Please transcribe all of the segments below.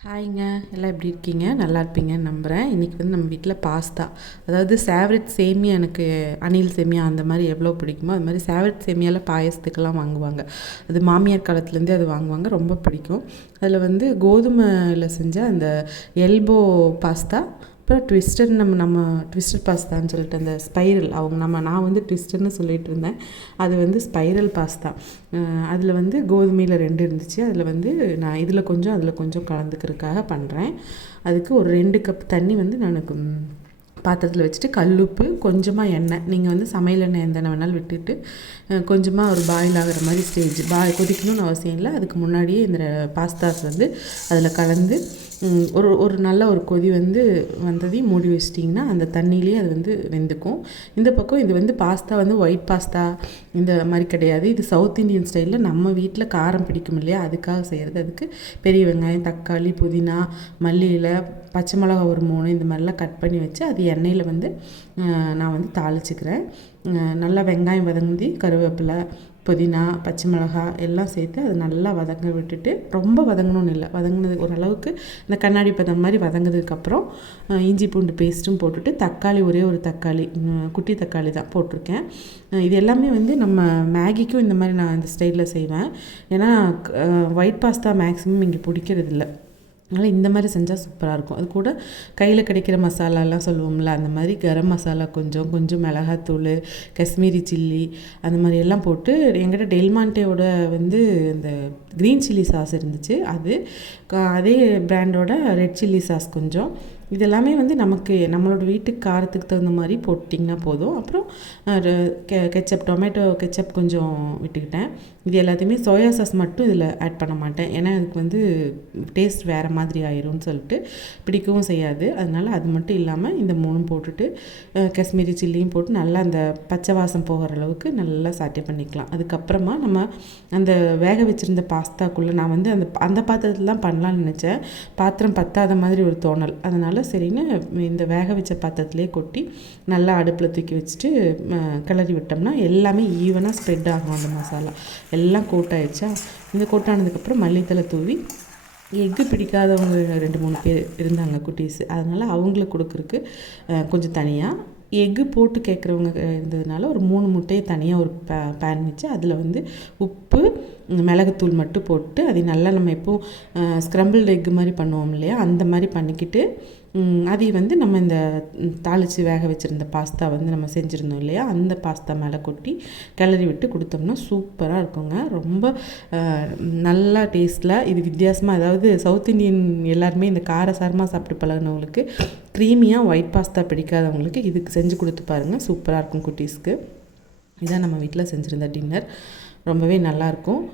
ஹாய்ங்க. எல்லாம் எப்படி இருக்கீங்க? நல்லா இருப்பீங்கன்னு நம்புகிறேன். இன்றைக்கி வந்து நம்ம வீட்டில் பாஸ்தா, அதாவது சேவரட் சேமியா, எனக்கு அணில் சேமியா அந்த மாதிரி எவ்வளோ பிடிக்குமோ அது மாதிரி சேவரட் சேமியாவில் பாயசத்துக்கெல்லாம் வாங்குவாங்க. அது மாமியார் காலத்துலேருந்தே அது வாங்குவாங்க, ரொம்ப பிடிக்கும். அதில் வந்து கோதுமையில் செஞ்ச அந்த எல்போ பாஸ்தா, அப்புறம் ட்விஸ்டர், நம்ம ட்விஸ்டர் பாஸ்தான்னு சொல்லிட்டு அந்த ஸ்பைரல், நான் வந்து ட்விஸ்டர்னு சொல்லிகிட்டு இருந்தேன். அது வந்து ஸ்பைரல் பாஸ்தா. அதில் வந்து கோதுமையில் 2 இருந்துச்சு. அதில் வந்து நான் இதில் கொஞ்சம் அதில் கொஞ்சம் கலந்துக்கிறதுக்காக பண்ணுறேன். அதுக்கு ஒரு 2 கப் தண்ணி வந்து நான் பாத்திரத்தில் வச்சுட்டு கல்லுப்பு, கொஞ்சமாக எண்ணெய், நீங்கள் வந்து சமையல் எண்ணெய் எந்த எண்ணெய் வேணாலும் விட்டுட்டு கொஞ்சமாக ஒரு பாயில் ஆகிற மாதிரி ஸ்டேஜ், கொதிக்கணும்னு அவசியம் இல்லை. அதுக்கு முன்னாடியே இந்த பாஸ்தாஸ் வந்து அதில் கலந்து ஒரு நல்ல ஒரு கொதி வந்ததையும் மூடி வச்சிட்டிங்கன்னா அந்த தண்ணியிலேயே அது வந்து வெந்துக்கும். இந்த பக்கம் இது வந்து பாஸ்தா வந்து ஒயிட் பாஸ்தா இந்த மாதிரி கிடையாது. இது சவுத் இந்தியன் ஸ்டைலில் நம்ம வீட்டில் காரம் பிடிக்கும் இல்லையா, அதுக்காக செய்கிறது. அதுக்கு பெரிய வெங்காயம், தக்காளி, புதினா, மல்லி இலை, பச்சை மிளகா ஒரு 3 இந்த மாதிரிலாம் கட் பண்ணி வச்சு அது எண்ணெயில் வந்து நான் வந்து தாளிச்சுக்கிறேன். நல்லா வெங்காயம் வதங்கி, கருவேப்பிலை, புதினா, பச்சை மிளகாய் எல்லாம் சேர்த்து அது நல்லா வதங்க விட்டுட்டு, ரொம்ப வதங்கணும்னு இல்லை, வதங்கினது ஓரளவுக்கு இந்த கண்ணாடி பதம் மாதிரி வதங்கினதுக்கப்புறம் இஞ்சி பூண்டு பேஸ்ட்டும் போட்டுட்டு, தக்காளி ஒரே ஒரு தக்காளி, குட்டி தக்காளி தான் போட்டிருக்கேன். இது எல்லாமே வந்து நம்ம மேகிக்கும் இந்த மாதிரி நான் இந்த ஸ்டைலில் செய்வேன். ஏன்னா ஒயிட் பாஸ்தா மேக்ஸிமம் இங்கே பிடிக்கிறதில்ல. அதனால் இந்த மாதிரி செஞ்சால் சூப்பராக இருக்கும். அது கூட கையில் கிடைக்கிற மசாலாலாம் சொல்லுவோம்ல, அந்த மாதிரி கரம் மசாலா கொஞ்சம் மிளகாத்தூள், காஷ்மீரி சில்லி அந்த மாதிரி எல்லாம் போட்டு, என்கிட்ட டெல்மாண்டேவோட வந்து இந்த க்ரீன் சில்லி சாஸ் இருந்துச்சு, அதே பிராண்டோட ரெட் சில்லி சாஸ் கொஞ்சம், இதெல்லாமே வந்து நம்மளோட வீட்டுக்கு காரத்துக்கு தகுந்த மாதிரி போட்டிங்கன்னா போதும். அப்புறம் கெச்சப், டொமேட்டோ கெச்சப் கொஞ்சம் விட்டுக்கிட்டேன். இது எல்லாத்தையுமே சோயா சாஸ் மட்டும் இதில் ஆட் பண்ண மாட்டேன். ஏன்னா அதுக்கு வந்து டேஸ்ட் வேறு மாதிரி ஆயிரும்னு சொல்லிட்டு பிடிக்கவும் செய்யாது. அதனால் அது மட்டும் இல்லாமல் இந்த 3 போட்டுட்டு காஷ்மீரி சில்லியும் போட்டு நல்லா அந்த பச்சை வாசம் போகிற அளவுக்கு நல்லா சாட்டே பண்ணிக்கலாம். அதுக்கப்புறமா நம்ம அந்த வேக வச்சுருந்த பாஸ்தாக்குள்ளே நான் வந்து அந்த பாத்திரத்தில் தான் பண்ணலான்னு நினச்சேன். பாத்திரம் பத்தாத மாதிரி ஒரு தோணல். அதனால் சரின்னு இந்த வேக வச்ச பாத்திரத்துலேயே கொட்டி நல்லா அடுப்பில் தூக்கி வச்சுட்டு கிளறி விட்டோம்னா எல்லாமே ஈவனாக ஸ்ப்ரெட் ஆகும். அந்த மசாலா எல்லாம் கோட்டாயிடுச்சா, இந்த கோட்டானதுக்கப்புறம் மல்லித்தலை தூவி, எக்கு பிடிக்காதவங்க 2-3 பேர் இருந்தாங்க குட்டீஸு, அதனால் அவங்களுக்கு கொடுக்குறக்கு கொஞ்சம் தனியாக எக்கு போட்டு கேட்குறவங்க இருந்ததுனால ஒரு 3 முட்டையை தனியாக ஒரு பேன் வச்சு அதில் வந்து உப்பு, மிளகுத்தூள் மட்டும் போட்டு அதை நல்லா நம்ம எப்போது ஸ்க்ரம்பிள்டு எக்கு மாதிரி பண்ணுவோம் இல்லையா, அந்த மாதிரி பண்ணிக்கிட்டு அதை வந்து நம்ம இந்த தாளித்து வேக வச்சுருந்த பாஸ்தா வந்து நம்ம செஞ்சுருந்தோம் இல்லையா, அந்த பாஸ்தா மேலே கொட்டி கிளறி விட்டு கொடுத்தோம்னா சூப்பராக இருக்குங்க. ரொம்ப நல்லா டேஸ்ட்டில் இது வித்தியாசமாக, அதாவது சவுத் இந்தியன் எல்லாருமே இந்த காரசாரமாக சாப்பிட்டு பழகினவங்களுக்கு, க்ரீமியாக ஒயிட் பாஸ்தா பிடிக்காதவங்களுக்கு இதுக்கு செஞ்சு கொடுத்து பாருங்கள், சூப்பராக இருக்கும் குட்டீஸ்க்கு. இதான் நம்ம வீட்டில் செஞ்சுருந்த டின்னர், ரொம்பவே நல்லாயிருக்கும்.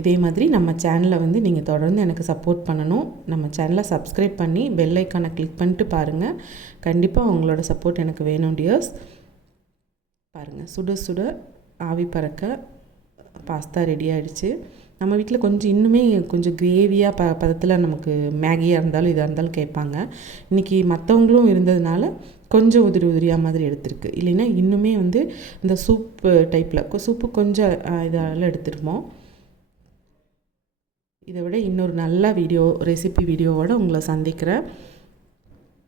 இதே மாதிரி நம்ம சேனலை வந்து நீங்கள் தொடர்ந்து எனக்கு சப்போர்ட் பண்ணணும். நம்ம சேனலை சப்ஸ்கிரைப் பண்ணி பெல் ஐக்கானை கிளிக் பண்ணிட்டு பாருங்கள். கண்டிப்பாக உங்களோட சப்போர்ட் எனக்கு வேணும் டியர்ஸ். பாருங்கள், சுட சுட ஆவி பறக்க பாஸ்தா ரெடி ஆகிடுச்சு. நம்ம வீட்டில் இன்னுமே கொஞ்சம் கிரேவியாக பதத்தில் நமக்கு மேகியாக இருந்தாலும் இதாக இருந்தாலும் கேட்பாங்க. இன்றைக்கி மற்றவங்களும் இருந்ததுனால கொஞ்சம் உதிரியாக மாதிரி எடுத்திருக்கு. இல்லைன்னா இன்னுமே வந்து இந்த சூப்பு டைப்பில் சூப்பு கொஞ்சம் இதெல்லாம் எடுத்துருப்போம். இதை விட இன்னொரு நல்ல ரெசிபி வீடியோவோடு உங்களை சந்திக்கிறேன்.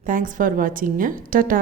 Thanks for watching. டாடா.